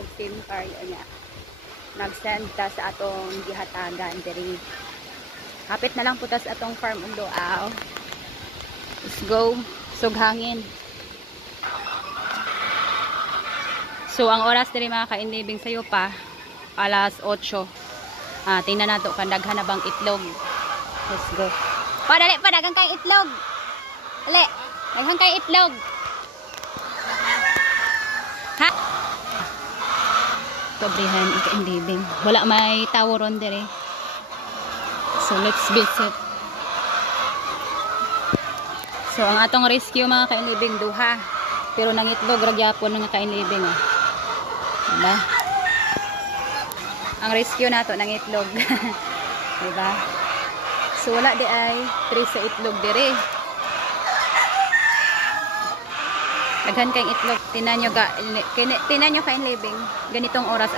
og SIM card niya. Nag-send ta sa atong gihatagan diri. Hapit na lang po ta sa atong farm ug luaw. Let's go. Sughangin. So ang oras diri mga kainlibing sayo pa alas 8. Tingnan nato kan daghan na bang itlog. Let's go. Dali pa daghang kay itlog. Dali. Daghang kay itlog. Ha? Sobrihan ika-indibing. Wala may taworon dire. So let's visit. So ang atong rescue mga kainlibing duha. Pero nang itlog ragyapon nga kainlibing oh. Diba? Ang rescue nato nang itlog. Diba? So wala di ay 3 sa itlog dire. Daghan kayong itlog. Tinan nyo kainlibing. Ganitong oras